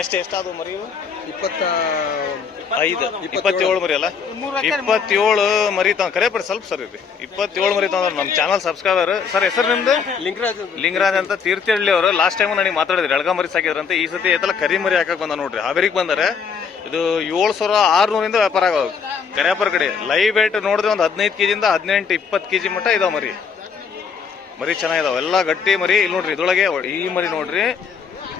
ಎಷ್ಟು ಎಷ್ಟಾದವು ಮರಿ ಇವು? ಇಪ್ಪತ್ತ ಐದು. ಇಪ್ಪತ್ತೇಳು. ಮರಿ ಅಲ್ಲ? ಇಪ್ಪತ್ತೇಳು ಮರಿ ತಗೊಂಡ್ ಕರೆ ಪಡಿ ಸ್ವಲ್ಪ ಸರಿ ರೀ ಇಪ್ಪತ್ತೇಳು ಮರಿ ತಂದ್ರೆ ನಮ್ಮ ಚಾನಲ್ ಸಬ್ಸ್ಕ್ರೈಬರ್ ಸರ್ ಹೆಸರು ನಿಮ್ದು? ಲಿಂಗರಾಜ್ ಲಿಂಗರಾಜ್ ಅಂತ ತೀರ್ಥಹಳ್ಳಿ ಅವರು. ಲಾಸ್ಟ್ ಟೈಮ್ ನನಗೆ ಮಾತಾಡಿದ್ರಿ ಎಳ್ಗ ಮರಿ ಸಾಕಿದ್ರಂತೆ. ಈ ಸತಿ ಐತಲ್ಲ ಕರಿ ಮರಿ ಹಾಕಕ್ ಬಂದ ನೋಡ್ರಿ. ಹಾವೇರಿಗೆ ಬಂದರೆ. ಇದು ಏಳು ಸಾವಿರ ಆರ್ನೂರಿಂದ ವ್ಯಾಪಾರ ಆಗೋದು. ಕರಿಯಾಪುರ ಕಡೆ. ಲೈವ್ ವೇಟ್ ನೋಡಿದ್ರೆ ಒಂದು ಹದಿನೈದು ಕೆಜಿಯಿಂದ ಹದಿನೆಂಟು ಇಪ್ಪತ್ತು ಕೆಜಿ ಮಟ್ಟ ಇದಾವೆ ಮರಿ. ಮರಿ ಚೆನ್ನಾಗಿದಾವೆ ಎಲ್ಲ ಗಟ್ಟಿ ಮರಿ. ಇಲ್ಲಿ ನೋಡ್ರಿ ಇದೊಳಗೆ ಈ ಮರಿ ನೋಡ್ರಿ.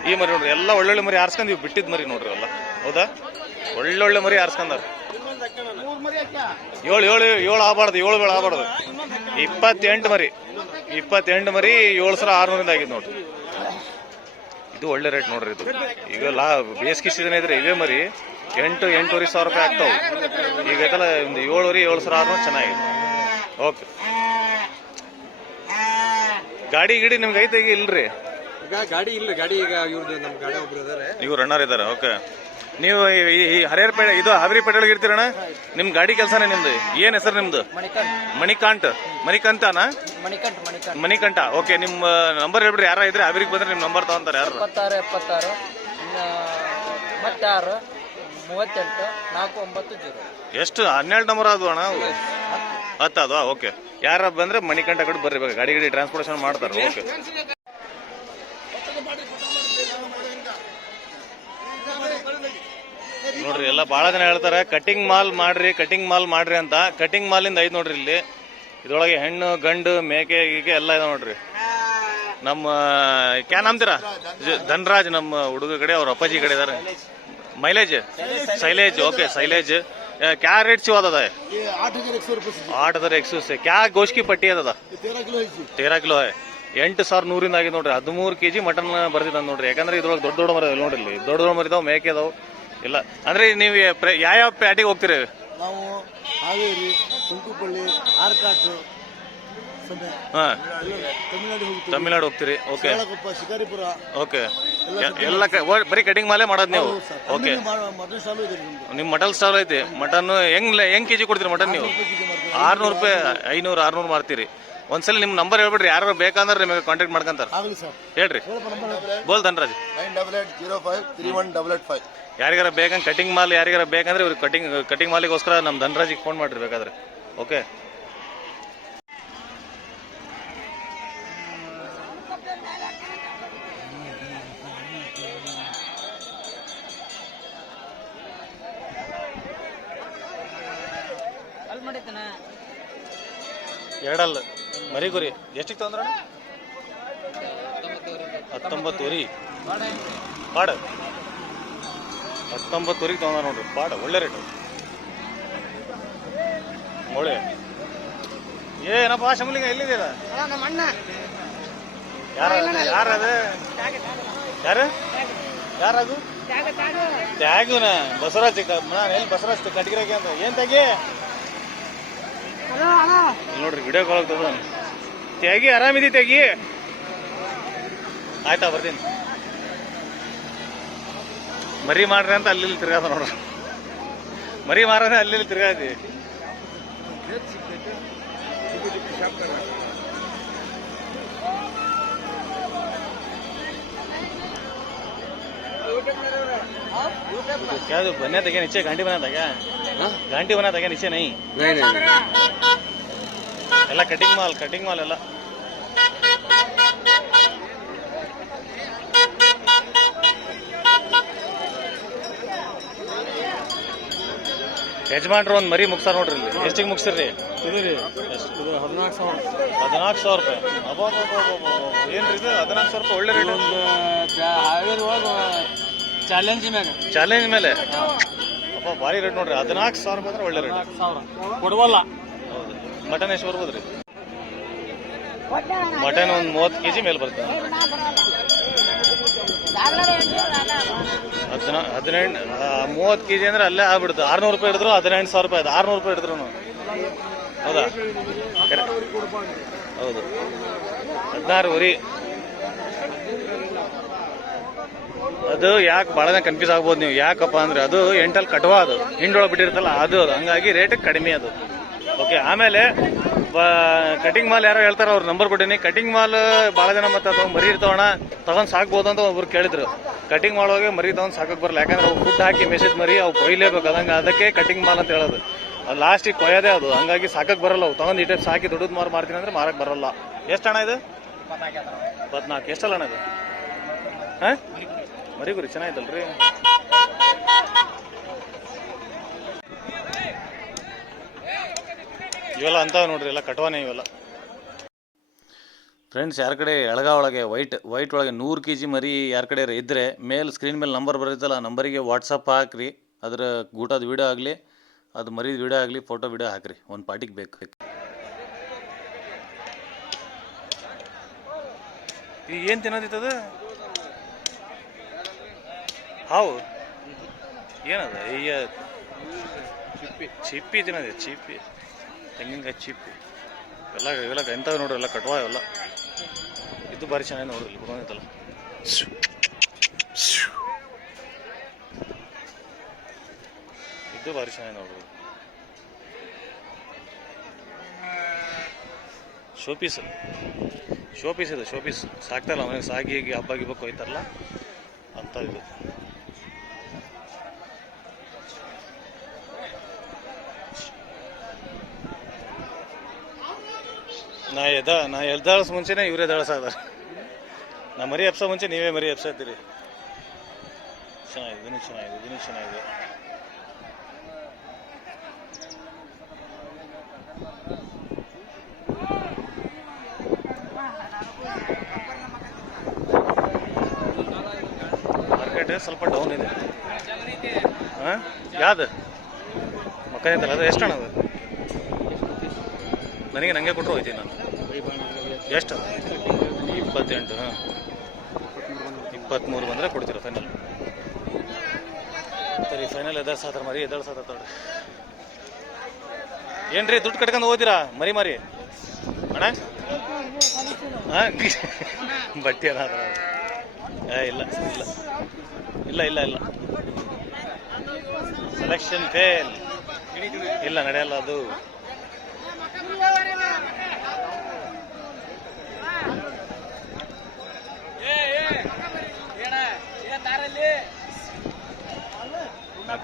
ಈ ಮರಿ ನೋಡ್ರಿ, ಎಲ್ಲ ಒಳ್ಳೊಳ್ಳೆ ಮರಿ ಆರ್ಸ್ಕೊಂಡ್ ಇವ್ ಬಿಟ್ಟಿದ್ ಮರಿ ನೋಡ್ರಿ ಅಲ್ಲ ಹೌದಾ? ಒಳ್ಳೊಳ್ಳೆ ಮರಿ ಆರ್ಸ್ಕೊಂಡಾರ ಏಳು ಏಳು ಏಳು ಆಗಬಾರ್ದು, ಏಳು ಬೇಳ ಆಗಬಾರ್ದು. ಇಪ್ಪತ್ತೆಂಟು ಮರಿ. ಇಪ್ಪತ್ತೆಂಟು ಮರಿ ಏಳು ಸಾವಿರ ಆರ್ನೂರಿಂದ ಆಗಿದ್ ನೋಡ್ರಿ. ಇದು ಒಳ್ಳೆ ರೇಟ್ ನೋಡ್ರಿ ಇದು. ಈಗ ಲಾ, ಬೇಸಿಗೆ ಸೀಸನ್ ಇದ್ರೆ ಇವೇ ಮರಿ ಎಂಟು, ಎಂಟೂವರೆ ಸಾವಿರ ರೂಪಾಯಿ ಆಗ್ತಾವೆ. ಈಗ ಐತಲ್ಲ, ಒಂದು ಏಳುವರೆ, ಏಳು ಸಾವಿರ ಆರ್ನೂರು ಚೆನ್ನಾಗಿದೆ. ಓಕೆ. ಗಾಡಿ, ಗಿಡಿ ನಿಮ್ಗೆ ಐತೆ ಈಗ ಇಲ್ರಿ? ಗಾಡಿ ಇಲ್ಲ ಗಾಡಿ ಈಗ ಇವ್ರದ್ದು ನಮ್ಮ ಗಾಡಿ ಒಬ್ರು ಇದಾರೆ. ಇವ್ರು ರನ್ನರ್ ಇದಾರೆ ಓಕೆ. ನೀವು ಈ- ಈ ಹರಿಹರಪೇಟೆ ಇದು ಹಾವೇರಿ ಪೇಟೆಗೆ ಇರ್ತೀರಣ್ಣ? ನಿಮ್ ಗಾಡಿ ಕೆಲಸನೇ ನಿಮ್ದು. ಏನ್ ಹೆಸರು ನಿಮ್ದು? ಮಣಿಕಾಂತ್ ಮಣಿಕಾಂಟ್ ಅಣ್ಣ ಮಣಿಕಂಠ ಮಣಿಕಂಠ. ಮಣಿಕಂಠ. ಓಕೆ ನಿಮ್ಮ ನಂಬರ್ ಹೇಳ್ಬಿಡ್ರಿ ಯಾರ ಇದ್ರೆ ಹಾವೇರಿಗೆ ಬಂದ್ರೆ ನಿಮ್ ನಂಬರ್ ತಗೊಂತಾರೆ ಯಾರು? ಎಪ್ಪತ್ತಾರು ಎಪ್ಪತ್ತಾರು ಇನ್ನು ಮತ್ತಾರು ಮೂವತ್ತೆಂಟು ನಾಲ್ಕು ಒಂಬತ್ತು ಜೀರೋ. ಎಷ್ಟು? ಹನ್ನೆರಡು ನಂಬರ್ ಅದು ಅಣ್ಣ ಅವು. ಹತ್ತು ಅದು? ಓಕೆ. ಯಾರ ಬಂದ್ರೆ ಮಣಿಕಂಠ ಕಡೆ ಬರ್ರಿ ಇವಾಗ ಗಾಡಿ ಗಾಡಿ ಟ್ರಾನ್ಸ್ಪೋರ್ಟೇಷನ್ ಮಾಡ್ತಾರೆ ಓಕೆ. ನೋಡ್ರಿ, ಎಲ್ಲ ಬಹಳ ಜನ ಹೇಳ್ತಾರೆ ಕಟಿಂಗ್ ಮಾಲ್ ಮಾಡ್ರಿ ಕಟಿಂಗ್ ಮಾಲ್ ಮಾಡ್ರಿ ಅಂತ. ಕಟಿಂಗ್ ಮಾಲ್ ಇಂದ ಐದ್ ನೋಡ್ರಿ ಇಲ್ಲಿ. ಇದ್ರೊಳಗೆ ಹೆಣ್ಣು, ಗಂಡು, ಮೇಕೆ, ಗೀಕೆ ಎಲ್ಲ ಇದೆ ನೋಡ್ರಿ. ನಮ್ಮ ಕ್ಯಾನ್ ಅಂತೀರಾ ಧನ್ರಾಜ್ ನಮ್ಮ ಹುಡುಗ ಕಡೆ, ಅವ್ರ ಅಪ್ಪಾಜಿ ಕಡೆ ಇದಾರೆ. ಮೈಲೇಜ್? Silage, okay, silage. ಕ್ಯಾ ರೇಟ್ ಶಿವ ಅದ ಆಟ ಅದರ ಎಕ್ಸೂಸ್ ಕ್ಯಾ ಗೋಷ್ಕಿ ಪಟ್ಟಿ ಅದ ತೇರಾ ಕಿಲೋ ಎಂಟು ಸಾವಿರ ನೂರಿಂದ ಆಗಿದೆ ನೋಡ್ರಿ. ಹದಿಮೂರು ಕೆಜಿ ಮಟನ್ ಬರ್ತಿದ್ದ ನೋಡ್ರಿ. ಯಾಕಂದ್ರೆ ಇದ್ರೊಳಗೆ ದೊಡ್ಡ ದೊಡ್ಡ ಮರ ನೋಡ್ರಿ ಇಲ್ಲಿ. ದೊಡ್ಡ ದೊಡ್ಡ ಮರಿದಾವ್ ಮೇಕೆ ಅದಾವೆ ಇಲ್ಲ. ಅಂದ್ರೆ ನೀವು ಯಾವ ಯಾವ ಪ್ಯಾಟಿಗೆ ಹೋಗ್ತೀರಿ? ನಾವು ಹಾವೇರಿ ಕುಂಕುಪಳ್ಳಿ ಆರ್ಕಾಟು ಹಾ. ತಮಿಳ್ನಾಡು ಹೋಗ್ತೀವಿ. ತಮಿಳ್ನಾಡು ಹೋಗ್ತೀರಿ? ಓಕೆ. ಶಿಕಾರಿಪುರ. ಓಕೆ. ಎಲ್ಲ ಕ- ಬರೀ ಕಟಿಂಗ್ ಮಾಲೆ ಮಾಡೋದು ನೀವು? ಓಕೆ. ಮಟನ್ ಸ್ಟಾಲು ಇದೆ ನಮ್ದು. ನಿಮ್ ಮಟನ್ ಸ್ಟಾಲ್ ಐತಿ. ಮಟನ್ ಹೆಂಗ್ ಹೆಂಗ್ ಕೆಜಿ ಕೊಡ್ತೀರಿ ಮಟನ್ ನೀವು? ಆರ್ನೂರು ರೂಪಾಯಿ ಐನೂರು ಆರ್ನೂರು ಮಾರ್ತೀರಿ. ಒಂದ್ಸಲ ನಿಮ್ ನಂಬರ್ ಹೇಳ್ಬಿಡ್ರಿ ಯಾರು ಬೇಕಂದ್ರೆ ನಿಮಗೆ ಕಾಂಟ್ಯಾಕ್ಟ್ ಮಾಡ್ಕೊಂತಾರ. ಆಗಲಿ ಸರ್. ಹೇಳ್ರಿ. ಬೋಲ್ Dhanraj. Nine double eight zero five three one double eight five. ಯಾರಿಗಾರ ಬೇಕಂದ್ರೆ ಕಟಿಂಗ್ ಮಾಲ್ ಯಾರಿಗಾರ ಬೇಕಂದ್ರೆ ಇವ್ರಿಗೆ ಕಟಿಂಗ್ ಕಟಿಂಗ್ ಮಾಲಿಗೋಸ್ಕರ ನಮ್ಮ ಧನರಾಜಿಗೆ ಫೋನ್ ಮಾಡ್ರಿ ಬೇಕಾದ್ರೆ. ಓಕೆ ಎರಡಲ್ಲ. ಮರಿ ಗುರಿ ಎಷ್ಟಿಗೆ ತೊಂದ್ರೆ ಹತ್ತೊಂಬತ್ತೂರಿ ಪಾಡ ಹತ್ತೊಂಬತ್ತೂರಿಗೆ ತೊಗೊಂಡ ನೋಡ್ರಿ. ಪಾಡ ಒಳ್ಳೆ ರೇಟು. ಮೊಳೆ. ಏನಪ್ಪ ಶಮಲಿಂಗ ಎಲ್ಲಿದ್ದೀರ? ಯಾರ ಯಾರದು? ಯಾರು? ಯಾರದು ತ್ಯಾಗುನ. ಬಸವರಾಜ್ ನಾನು ಎಲ್ಲಿ ಬಸರಾಜ್ ಕಟ್ಗಿರಾಗೆ ಅಂತ. ಏನ್ ತ್ಯಾಗಿ? ನೋಡ್ರಿ ವಿಡಿಯೋ ಕಾಲ್ ತಗೊಂಡು ತ್ಯಾಗಿ ಆರಾಮಿದಿ ತ್ಯಾಗಿ ಆಯ್ತಾ ಬರ್ತೀನಿ ಮರಿ ಮಾಡ್ರಿ ಅಂತ ಅಲ್ಲಿ ಇಲ್ಲಿ ತಿರ್ಗಾದ ನೋಡ್ರಿ ಮರಿ ಮಾರನೆ ಅಲ್ಲಿ ಇಲ್ಲಿ ತಿರ್ಗಾದಿ क्या जो बने थे क्या नीचे घंटी बना था क्या घंटी बना था क्या नीचे नहीं ಎಲ್ಲ ಕಟಿಂಗ್ ಮಾಲ್ ಕಟಿಂಗ್ ಮಾಲ್ ಎಲ್ಲ. ಯಜಮಾನ್ರು ಒಂದು ಮರಿ ಮುಗ್ಸಾರ ನೋಡ್ರಿ ಇಲ್ಲಿ. ಎಷ್ಟಿಗೆ ಮುಗ್ಸಿರ್ರಿ ಇದು ಹದಿನಾಲ್ಕು ಸಾವಿರ. ಹದಿನಾಲ್ಕು ಸಾವಿರ ರೂಪಾಯಿ. ಅಬ್ಬಾ ಏನ್ರಿ ಇದು? ಹದಿನಾಲ್ಕು ಸಾವಿರ ರೂಪಾಯಿ ಒಳ್ಳೆ ರೇಟ್ ಒಂದು ಚಾಲೆಂಜ್ ಮೇಲೆ ಚಾಲೆಂಜ್ ಮೇಲೆ? ಅಬ್ಬಾ ಭಾರಿ ರೇಟ್ ನೋಡ್ರಿ. ಹದಿನಾಲ್ಕು ಸಾವಿರ ರೂಪಾಯಿ ಅಂದ್ರೆ ಒಳ್ಳೆ ರೇಟ್ ಸಾವಿರ. ಕೊಡುವಲ್ಲ. ಮಟನ್ ಎಷ್ಟು ಬರ್ಬೋದು ರೀ? ಮಟನ್ ಒಂದು ಮೂವತ್ತು ಕೆ ಜಿ ಮೇಲೆ ಬರ್ತದೆ ಹದಿನಾ ಹದಿನೆಂಟು ಮೂವತ್ತು ಕೆ ಜಿ ಅಂದ್ರೆ ಅಲ್ಲೇ ಆಗ್ಬಿಡುತ್ತೆ. ಆರ್ನೂರು ರೂಪಾಯಿ ಹಿಡಿದ್ರು ಹದಿನೆಂಟು ಸಾವಿರ ರೂಪಾಯಿ ಅದು ಆರ್ನೂರು ರೂಪಾಯಿ ಹಿಡಿದ್ರು ಹೌದಾ. ಹೌದು. ಹದಿನಾರು ಉರಿ. ಅದು ಯಾಕೆ ಭಾಳ ಕನ್ಫ್ಯೂಸ್ ಆಗ್ಬೋದು ನೀವು? ಯಾಕಪ್ಪ ಅಂದ್ರೆ ಅದು ಎಂಟಲ್ಲಿ ಕಟ್ವಾ ಅದು. ಹಿಂಡೊಳಗೆ ಬಿಟ್ಟಿರ್ತಲ್ಲ ಅದು ಅದು. ಹಂಗಾಗಿ ರೇಟ್ ಕಡಿಮೆ ಅದು. ಓಕೆ, ಆಮೇಲೆ ಕಟಿಂಗ್ ಮಾಲ್ ಯಾರೋ ಹೇಳ್ತಾರೆ ಅವ್ರ ನಂಬರ್ ಕೊಟ್ಟಿನಿ. ಕಟಿಂಗ್ ಮಾಲ್ ಭಾಳ ಜನ ಮತ್ತೆ ಅದು ಮರಿ ಇರ್ತಾವಣ ತಗೊಂಡ್ ಸಾಕ್ಬೋದು ಅಂತ ಒಬ್ರು ಕೇಳಿದ್ರು. ಕಟಿಂಗ್ ಮಾಡುವಾಗ ಮರಿ ತಗೊಂಡ್ ಸಾಕಕ್ಕೆ ಬರಲ್ಲ. ಯಾಕಂದ್ರೆ ಅವು ಫುಡ್ ಹಾಕಿ ಮೆಸೇಜ್ ಮರಿ ಅವು ಕೊಯ್ಲೇಬೇಕು. ಅದಂಗೆ ಅದಕ್ಕೆ ಕಟಿಂಗ್ ಮಾಲ್ ಅಂತ ಹೇಳೋದು. ಲಾಸ್ಟಿಗೆ ಕೊಯ್ಯೋದೇ ಅದು. ಹಂಗಾಗಿ ಸಾಕಕ್ಕೆ ಬರಲ್ಲ ಅವು ತಗೊಂಡು ಟೈಪ್ ಸಾಕಿ ದುಡ್ಡು ಮಾರು ಮಾರ್ತೀನಿ ಅಂದ್ರೆ ಮಾರಕ್ಕೆ ಬರಲ್ಲ. ಎಷ್ಟು ಹಣ ಇದು? ಇಪ್ಪತ್ನಾಲ್ಕು. ಎಷ್ಟಲ್ಲ ಅಣ್ಣ ಇದು? ಹಾಂ? ಮರಿ ಗುರಿ. ಚೆನ್ನಾಗಿತ್ತಲ್ರಿ. ಇವೆಲ್ಲ ಅಂತಾವೆ ನೋಡ್ರಿ ಎಲ್ಲ ಕಟ್ವಾನೆ ಇವೆಲ್ಲ. ಫ್ರೆಂಡ್ಸ್ ಯಾರ ಕಡೆ ಎಳಗ ಒಳಗೆ ವೈಟ್ ವೈಟ್ ಒಳಗೆ ನೂರು ಕೆ ಜಿ ಮರಿ ಯಾರ ಕಡೆ ಇದ್ದರೆ ಮೇಲೆ ಸ್ಕ್ರೀನ್ ಮೇಲೆ ನಂಬರ್ ಬರುತ್ತಲ್ಲ ಆ ನಂಬರಿಗೆ ವಾಟ್ಸಪ್ ಹಾಕ್ರಿ ಅದರ ಗೂಟದ ವೀಡಿಯೋ ಆಗಲಿ ಅದು ಮರಿದ ವೀಡಿಯೋ ಆಗಲಿ ಫೋಟೋ ವೀಡಿಯೋ ಹಾಕ್ರಿ ಒಂದು ಪಾರ್ಟಿಗೆ ಬೇಕು. ಈಗ ಏನು ತಿನ್ನೋದಿತ್ತದ ಹಾವು? ಏನದ? ಅಯ್ಯ ಚಿಪ್ಪಿ. ಚಿಪ್ಪಿ ತಿನ್ನೋದು ಚಿಪ್ಪಿ. ತೆಂಗಿನಕಾಯಿ ಚಿಪ್ಪಿ ಎಲ್ಲ, ಇವೆಲ್ಲ ಎಂಥವು ನೋಡ್ರಿ, ಎಲ್ಲ ಕಟ್ವಾ ಇವೆಲ್ಲ. ಇದು ಭಾರಿ ಚೆನ್ನಾಗಿ ನೋಡ್ರಿ ಇಲ್ಲಿ ಬಂದಿತ್ತಲ್ಲ ಇದು ಭಾರಿ ಚೆನ್ನಾಗಿ ನೋಡ್ರಿ. ಶೋಪೀಸ್ ಶೋಪೀಸ್ ಇದು ಶೋಪೀಸ್ ಸಾಕ್ತಾರಲ್ಲ ಮನೆಗೆ. ಸಾಗಿ ಹಬ್ಬ, ಗಿಬ್ಬ ಕೊಯ್ತಾರಲ್ಲ, ಅಂತ ಇದು. ನಾ ಎದ ನಾ ಎದ್ದಾಳಸ್ ಮುಂಚೆನೆ ಇವರೇ ಅದ ನಾ ಮರಿ ಎಪ್ಸ ಮುಂಚೆ ನೀವೇ ಮರಿ ಎಪ್ಸತ್ತೀರಿ ಚೆನ್ನಾಗಿದೆ, ಇದನ್ನು ಚೆನ್ನಾಗಿದೆ ಇದನ್ನು ಚೆನ್ನಾಗಿದೆ. ಮಾರ್ಕೆಟ್ ಸ್ವಲ್ಪ ಡೌನ್ ಇದೆ. ಹಾಂ? ಯಾವ್ದು? ಮಕ್ಕಳ ಅದು ಎಷ್ಟು ಹಣ ಅದು? ನನಗೆ ನನಗೆ ಕೊಟ್ಟರು ಹೋಯ್ತೀನಿ ನಾನು. ಎಷ್ಟು? ಇಪ್ಪತ್ತೆಂಟು, ಹಾಂ. ಇಪ್ಪತ್ತ್ಮೂರು ಬಂದರೆ ಕೊಡ್ತೀರ ಫೈನಲ್ ಸರಿ ಫೈನಲ್ ಎದರ್ ಸಾತ್ರ ಮರಿ ಎದರ್ ಸಾತ್ರ ತಗೊಳ್ರಿ. ಏನ್ರಿ, ದುಡ್ಡು ಕಟ್ಕೊಂಡು ಹೋದಿರಾ ಮರಿ ಮರಿ. ಅಣ್ಣ? ಹಾಂ, ಬಟ್ಟೆ ಏನಾದ್ರು ಏ, ಇಲ್ಲ ಇಲ್ಲ. ಇಲ್ಲ ಇಲ್ಲ ಇಲ್ಲ. ಸೆಲೆಕ್ಷನ್ ಫೇಲ್ ಇಲ್ಲ, ನಡೆಯಲ್ಲ ಅದು.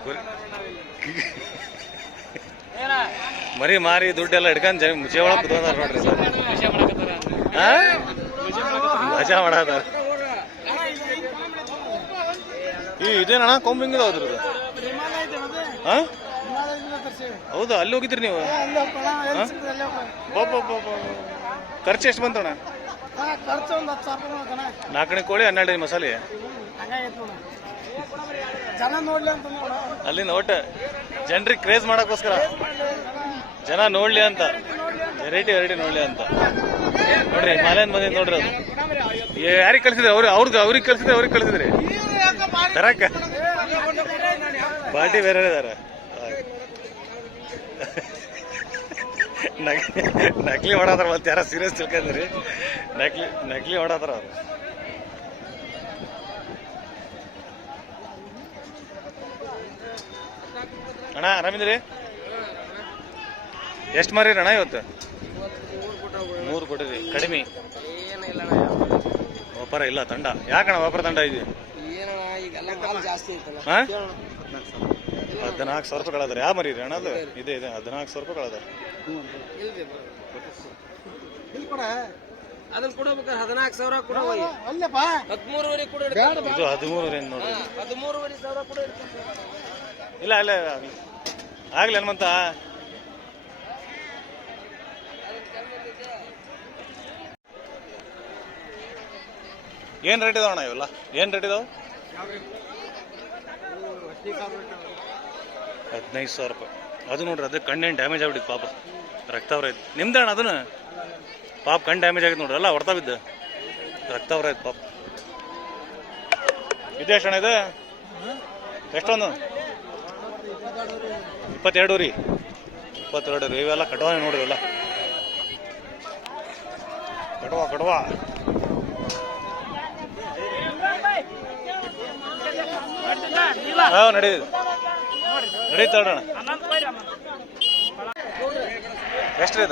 ಮರಿ ಮಾರಿ ದುಡ್ಡೆಲ್ಲ ಹಿಡ್ಕೊಂಡು ಜನ ಒಳಗೆ ಕುತ್ಕೊಂಡಾರ ನೋಡ್ರಿ ಸರ್. ಮಜಾ ಮಾಡಾದಾರ ಈ ಇದೇನಣ್ಣ ಕೊಂಬಿಂಗ್ ಹೌದ್ರಿ ಹೌದಾ? ಅಲ್ಲಿ ಹೋಗಿದ್ರಿ ನೀವು? ಖರ್ಚು ಎಷ್ಟು ಬಂತಣ್ಣ ನಾಲ್ಕನೇ ಕೋಳಿ ಹನ್ನೆರಡು ಮಸಾಲೆ. ಜನ ನೋಡ್ಲಿ ಅಂತ ಅಲ್ಲಿ ನೋಟ. ಜನರಿಗೆ ಕ್ರೇಜ್ ಮಾಡೋಕ್ಕೋಸ್ಕರ. ಜನ ನೋಡ್ಲಿ ಅಂತ. ವೆರೈಟಿ ವೆರೈಟಿ ನೋಡ್ಲಿ ಅಂತ. ನೋಡ್ರಿ, ಮಾಲೇನ್ ಬಂದಿದ್ ನೋಡ್ರಿ ಅದು. ಯಾರಿಗೆ ಕಳ್ಸಿದ್ರಿ? ಅವ್ರು ಅವ್ರಿಗೆ ಅವ್ರಿಗೆ ಕಳಿಸಿದ್ರೆ, ಅವ್ರಿಗೆ ಕಳಿಸಿದ್ರಿ? ತರಕ ಪಾರ್ಟಿ ಬೇರೆ ಇದಾರೆ ನಕಲಿ ಹೊಡಾತಾರ ಮತ್ತೆ ಯಾರ ಸೀರಿಯಸ್ ತಿಳ್ಕೊಂಡ್ರಿ ನಕಲಿ ನಕಲಿ ಮಾಡಾದ್ರ ಅವ್ರು. ಅಣ್ಣ ಆರಾಮಿದ್ರಿ ಎಷ್ಟು ಮಾರೀರಿ ಅಣ್ಣ ಇವತ್ತು? ಮೂರು ಕೊಟ್ಟಿರಿ ಕಡಿಮೆ. ವ್ಯಾಪಾರ ಇಲ್ಲ ತಂಡ. ಯಾಕಣ್ಣ ವ್ಯಾಪಾರ ತಂಡ ಇದೆ ಹದಿನಾಲ್ಕು ಸಾವಿರ ರೂಪಾಯಿ ಕಳದ್ರ. ಯಾವ ಮರಿ ಅಣ್ಣ ಅದು? ಇದೆ ಇದೆ. ಹದಿನಾಲ್ಕು ಸಾವಿರ ರೂಪಾಯಿ ಕಳದ್ರ. ಅದನ್ನ ಹದಿನಾಲ್ಕು ಸಾವಿರ ಕೊಡ. ಹದಿಮೂರುವರೆ ಕೊಡ. ಇದು ಹದಿಮೂರುವರೆ ಸಾವಿರ ಕೊಡ. ಇಲ್ಲ ಇಲ್ಲ ಆಗ್ಲಿ, ಹನುಮಂತ. ಏನ್ ರೇಟ್ ಇದಾವಣ್ಣ ಇವೆಲ್ಲ? ಏನ್ ರೇಟ್ ಇದಾವ? ಹದಿನೈದು ಸಾವಿರ ರೂಪಾಯಿ. ಅದು ನೋಡ್ರಿ, ಅದು ಕಣ್ಣೇನು ಡ್ಯಾಮೇಜ್ ಆಗ್ಬಿಟ್ಟಿತ್ತು, ಪಾಪ. ರಕ್ತಾವ್ರ ಐತಿ ನಿಮ್ದೇ ಅಣ್ಣ ಅದನ್ನ? ಪಾಪ ಕಣ್ಣು ಡ್ಯಾಮೇಜ್ ಆಗಿತ್ತು ನೋಡ್ರಿ. ಎಲ್ಲ ಹೊಡ್ತಾ ಬಿದ್ದು. ರಕ್ತಾವ್ರ ಐತಿ ಪಾಪ. ಇದೆ ಅಣ್ಣ ಇದು? ಎಷ್ಟೊಂದು? ಇಪ್ಪತ್ತೆರಡು ರೀ. ಇಪ್ಪತ್ತೆರಡು ರೀ. ಇವೆಲ್ಲ ಕಟವ ನೋಡ್ರಿ ಕಟುವ ಕಡುವ ಹಾಂ ನಡೀದು ನಡೀತಾ ಎಷ್ಟು ರೀ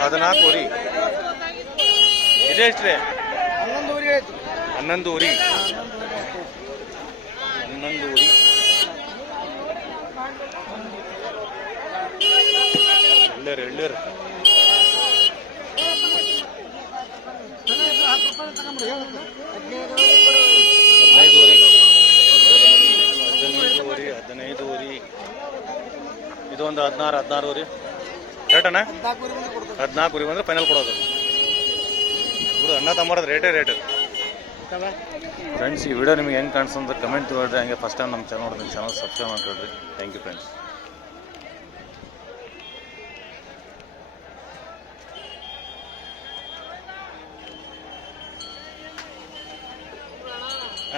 ಹದಿನಾಲ್ಕು ರೀ. ಇದೆ ಎಷ್ಟು ರೀ ಹನ್ನೊಂದು ಉರಿ ಹನ್ನೊಂದುವರೆ ಹನ್ನೊಂದುವರೆ ಎಳ್ಳೇರು ಎಳ್ಳೇರು ಹದಿನೈದುವರೆ ಹದಿನೈದುವರೆ ಹದಿನೈದುವರೆ ಇದು ಒಂದು ಹದಿನಾರು ಹದಿನಾರುವರೆ ರೇಟಣ್ಣ? ಹದಿನಾಲ್ಕು ಬಂದ್ರೆ ಫೈನಲ್ ಕೊಡೋದು. ಇವ್ರು ಅಣ್ಣ ತಮ್ಮರದ ರೇಟೇ ರೇಟ್. ಫ್ರೆಂಡ್ಸ್ ಈ ವಿಡಿಯೋ ನಿಮಗೆ ಹೆಂಗೆ ಕಾಣಿಸ್ತಂತ ಕಮೆಂಟ್ ಮಾಡಿರಿ ಹಂಗೆ ಫಸ್ಟ್ ಟೈಮ್ ನಮ್ಮ ಚಾನಲ್ ಚಾನಲ್ ಸಬ್ಸ್ಕ್ರೈಬ್ ಮಾಡ್ಕೊಳ್ರಿ. ಥ್ಯಾಂಕ್ ಯು ಫ್ರೆಂಡ್ಸ್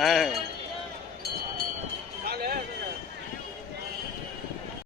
ಹಾಂ